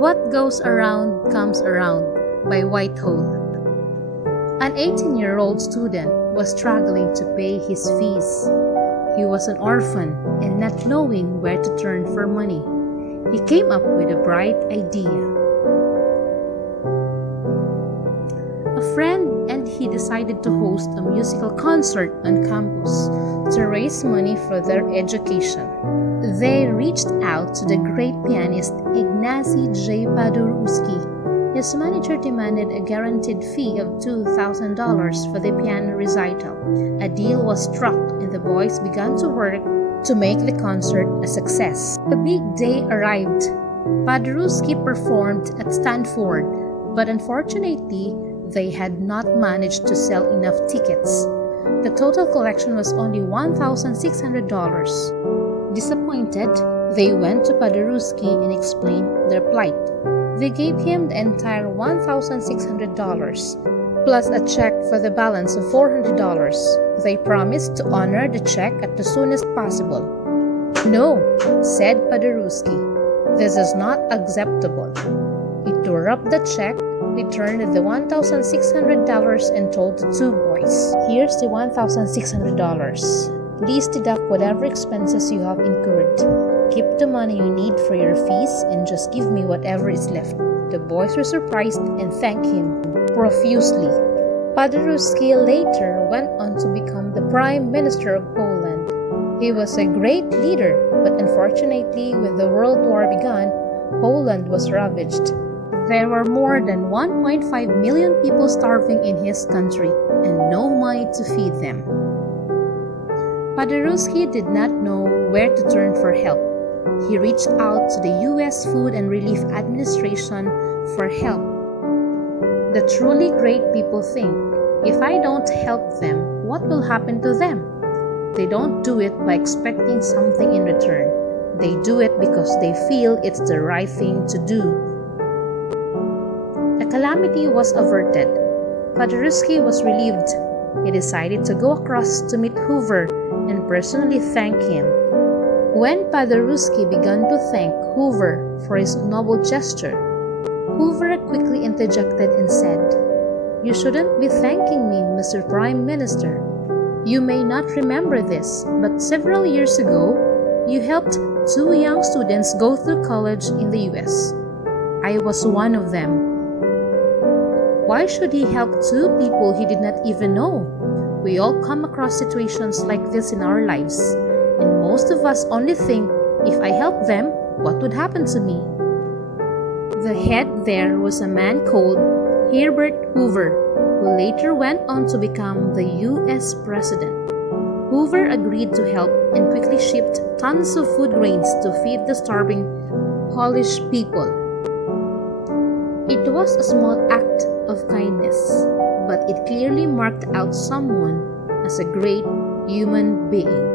What goes around comes around by WHITEHOLE. An 18-year-old student was struggling to pay his fees. He was an orphan and not knowing where to turn for money. He came up with a bright idea. A friend and he decided to host a musical concert on campus to raise money for their education. They reached out to the great pianist Ignacy Jan Paderewski. His manager demanded a guaranteed fee of $2,000 for the piano recital. A deal was struck and the boys began to work to make the concert a success. The big day arrived. Paderewski performed at Stanford, but unfortunately, they had not managed to sell enough tickets. The total collection was only $1,600. Disappointed, they went to Paderewski and explained their plight. They gave him the entire $1,600, plus a check for the balance of $400. They promised to honor the check at the soonest possible. "No," said Paderewski. "This is not acceptable." He tore up the check, returned the $1,600 and told the two boys, "Here's the $1,600. Please deduct whatever expenses you have incurred. Keep the money you need for your fees and just give me whatever is left." The boys were surprised and thanked him profusely. Paderewski later went on to become the Prime Minister of Poland. He was a great leader, but unfortunately, when the World War began, Poland was ravaged. There were more than 1.5 million people starving in his country and no money to feed them. Paderewski did not know where to turn for help. He reached out to the U.S Food and Relief Administration for help. The truly great people think, if I don't help them, what will happen to them? They don't do it by expecting something in return. They do it because they feel it's the right thing to do. The calamity was averted. Paderewski was relieved. He decided to go across to meet Hoover and personally thank him. When Paderewski began to thank Hoover for his noble gesture, Hoover quickly interjected and said, "You shouldn't be thanking me, Mr. Prime Minister. You may not remember this, but several years ago, you helped two young students go through college in the U.S. I was one of them. Why should he help two people he did not even know? We all come across situations like this in our lives, and most of us only think, if I help them, what would happen to me?" The head there was a man called Herbert Hoover, who later went on to become the U.S. President. Hoover agreed to help and quickly shipped tons of food grains to feed the starving Polish people. It was a small act of kindness, but it clearly marked out someone as a great human being.